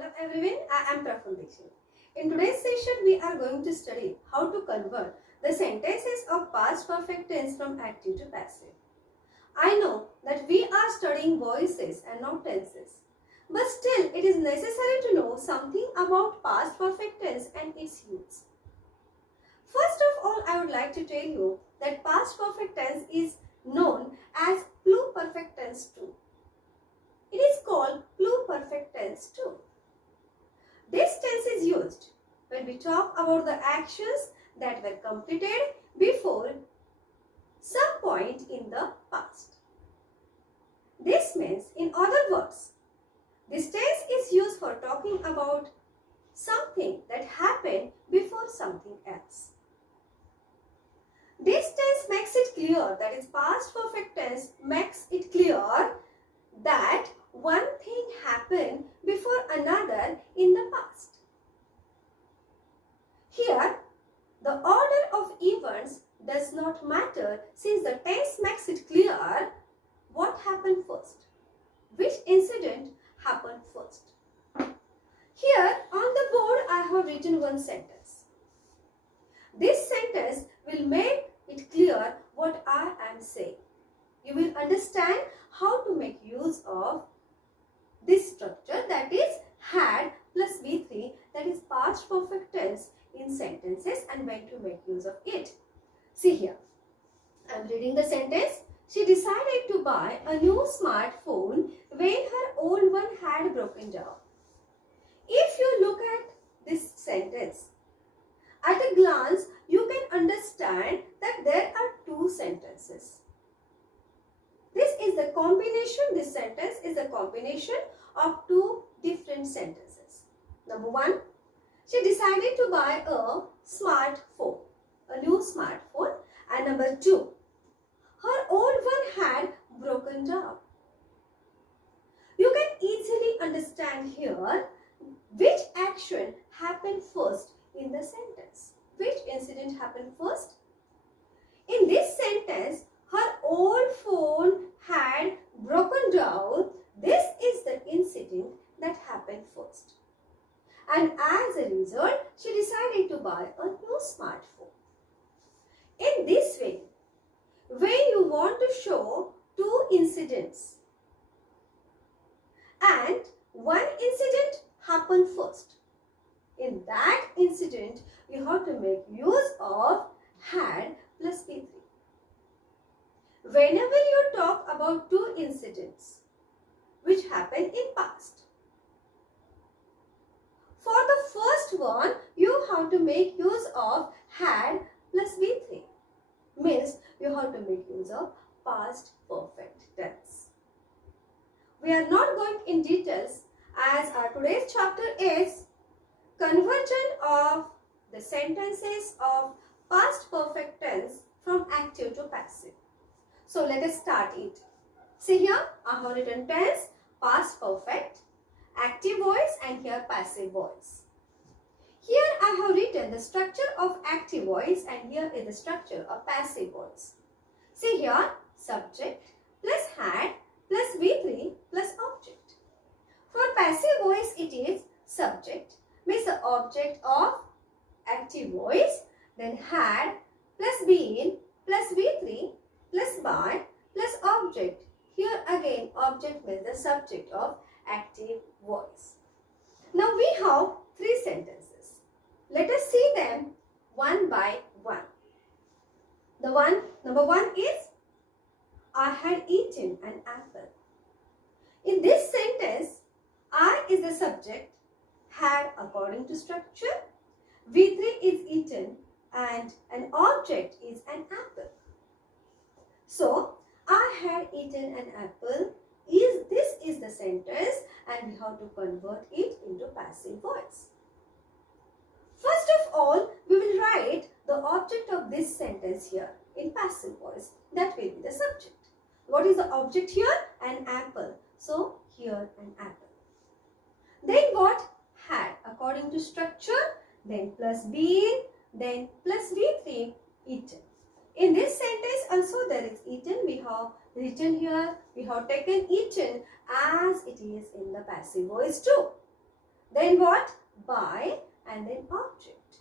Hello everyone, I am Prafull. In today's session, we are going to study how to convert the sentences of past perfect tense from active to passive. I know that we are studying voices and not tenses, but still it is necessary to know something about past perfect tense and its use. First of all, I would like to tell you that past perfect tense is known as pluperfect tense too. It is called pluperfect tense too. This tense is used when we talk about the actions that were completed before some point in the past. This means, in other words, this tense is used for talking about something that happened before something else. This tense makes it clear, that is, past perfect tense makes it clear that one thing happened before another in the past. Here, the order of events does not matter since the tense makes it clear what happened first, which incident happened first. Here on the board I have written one sentence. This sentence will make it clear what I am saying. You will understand how to make use of this structure, that is had plus V3, that is past perfect tense in sentences, and when to make use of it. See here, I am reading the sentence. She decided to buy a new smartphone when her old one had broken down. If you look at this sentence, at a glance, you can understand that there are two sentences. This sentence is a combination of two different sentences. Number one, she decided to buy a smartphone, a new smartphone. And number two, her old one had broken down. You can easily understand here which action happened first in the sentence. Which incident happened first? In this sentence, her old phone had broken down. This is the incident that happened first. And as a result, she decided to buy a new smartphone. In this way, when you want to show two incidents and one incident happened first, in that incident, you have to make use of had plus P3. Whenever you talk about two incidents which happened in past, for the first one, you have to make use of had plus V3. Means you have to make use of past perfect tense. We are not going in details as our today's chapter is conversion of the sentences of past perfect tense from active to passive. So let us start it. See here, I have written tense, past perfect, active voice, and here passive voice. Here I have written the structure of active voice, and here is the structure of passive voice. See here, subject plus had plus V3 plus object. For passive voice, it is subject means the object of active voice, then had plus been plus V3 plus by plus object. Here again, object means the subject of active voice. Now we have three sentences. Let us see them one by one. Number one is, I had eaten an apple. In this sentence, I is the subject, had according to structure, V3 is eaten, and an object is an apple. So, I had eaten an apple. This is the sentence, and we have to convert it into passive voice. First of all, we will write the object of this sentence here in passive voice. That will be the subject. What is the object here? An apple. So, here an apple. Then what? Had according to structure, then plus been, then plus V3, eaten. In this sentence also there is eaten. We have written here, we have taken eaten as it is in the passive voice too. Then what? By and then object.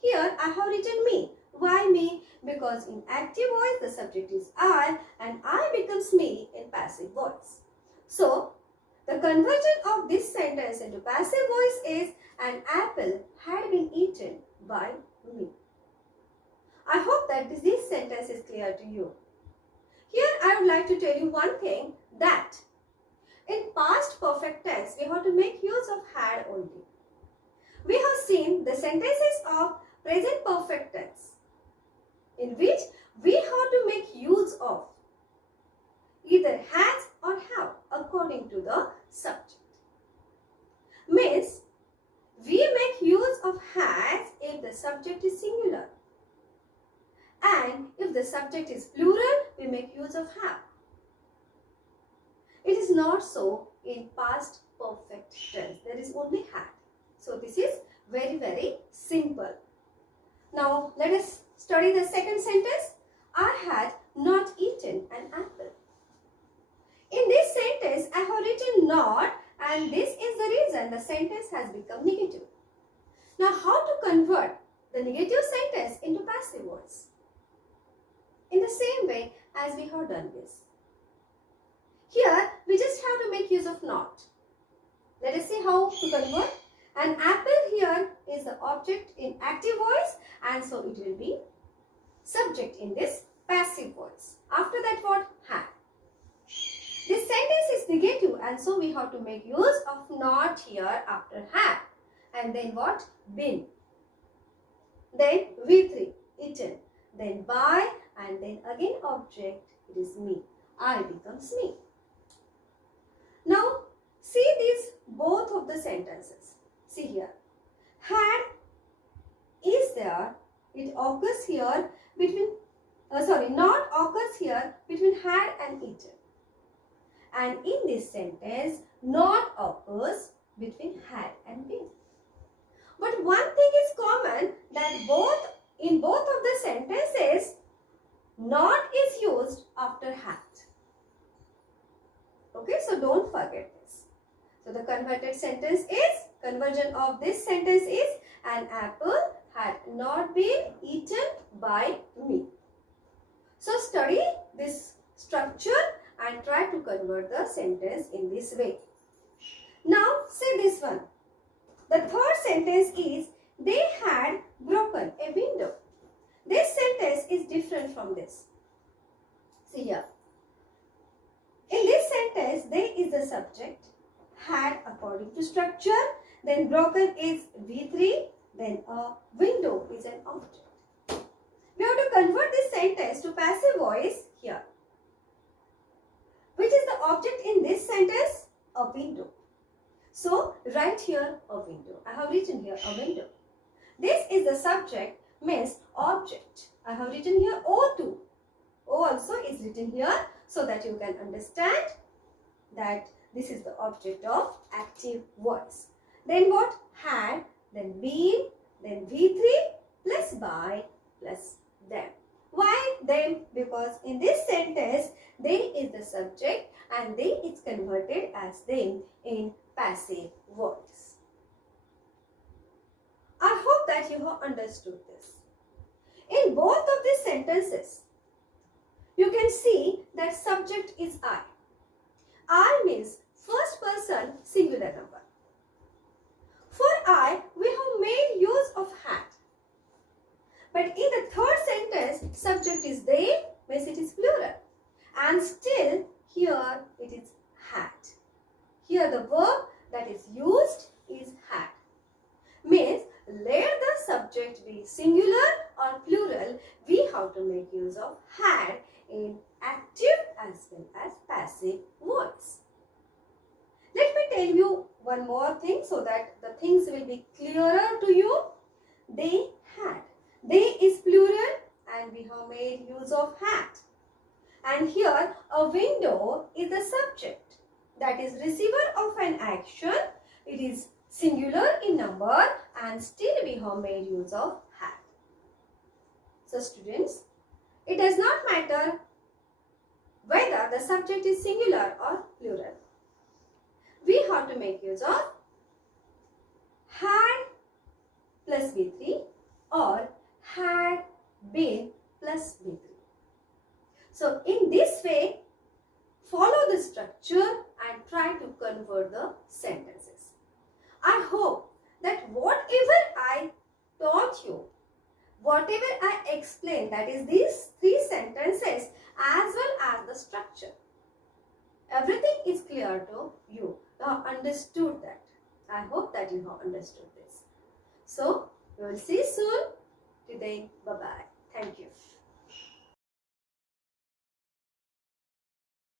Here I have written me. Why me? Because in active voice the subject is I and I becomes me in passive voice. So the conversion of this sentence into passive voice is an apple had been eaten by me. I hope that this sentence is clear to you. Here I would like to tell you one thing, that in past perfect tense we have to make use of had only. We have seen the sentences of present perfect tense in which we have to make use of either has or have according to the subject. Means we make use of has if the subject is singular, and if the subject is plural we make use of have. It is not so in past perfect tense. There is only had. So this is very simple. Now let us study the second sentence. I had not eaten an apple. In this sentence I have written not, and this is the reason the sentence has become negative. Now how to convert the negative sentence into passive voice? In the same way as we have done this. Here we just have to make use of not. Let us see how to convert. An apple here is the object in active voice, and so it will be subject in this passive voice. After that what? Had. This sentence is negative, and so we have to make use of not here after had. And then what? Been. Then V3, eaten. Then by, and then again object, it is me. I becomes me. Now see these both of the sentences. See here. Had is there. It occurs here between, not occurs here between had and eaten. And in this sentence, not occurs between had and been. But one thing is common, that in both of the sentences, not is used after had. Okay, so don't forget this. So the conversion of this sentence is, an apple had not been eaten by me. So study this structure and try to convert the sentence in this way. Now say this one. The third sentence is, they had broken a window. This sentence is different from this. See here. In this sentence, they is the subject, had according to structure, then broken is V3, then a window is an object. We have to convert this sentence to passive voice here. Which is the object in this sentence? A window. So write here a window. I have written here a window. This is the subject, means object. I have written here O2. O also is written here so that you can understand that this is the object of active voice. Then what? Had, then been, then V3 plus by plus them. Why them? Because in this sentence, they is the subject and they is converted as them in passive voice. I hope that you have understood this. In both of these sentences, you can see that subject is I. I means first person singular number. For I, we have made use of had. But in the third sentence, subject is they, means it is plural. And still, here it is had. Here the verb that is used is had. Means, let the subject be singular or plural, we have to make use of had in active as well as passive voice. Let me tell you one more thing so that the things will be clearer to you. They had. They is plural and we have made use of had. And here a window is the subject, that is receiver of an action. It is singular in number and still we have made use of had. So students, it does not matter whether the subject is singular or plural. We have to make use of be3 or had been plus be3. So in this way, follow the structure and try to convert the sentences. I hope that whatever I taught you, whatever I explained, that is these 3 sentences as well as the structure, everything is clear to you. You have understood that. I hope that you have understood this. So, we will see you soon. Today, bye-bye. Thank you.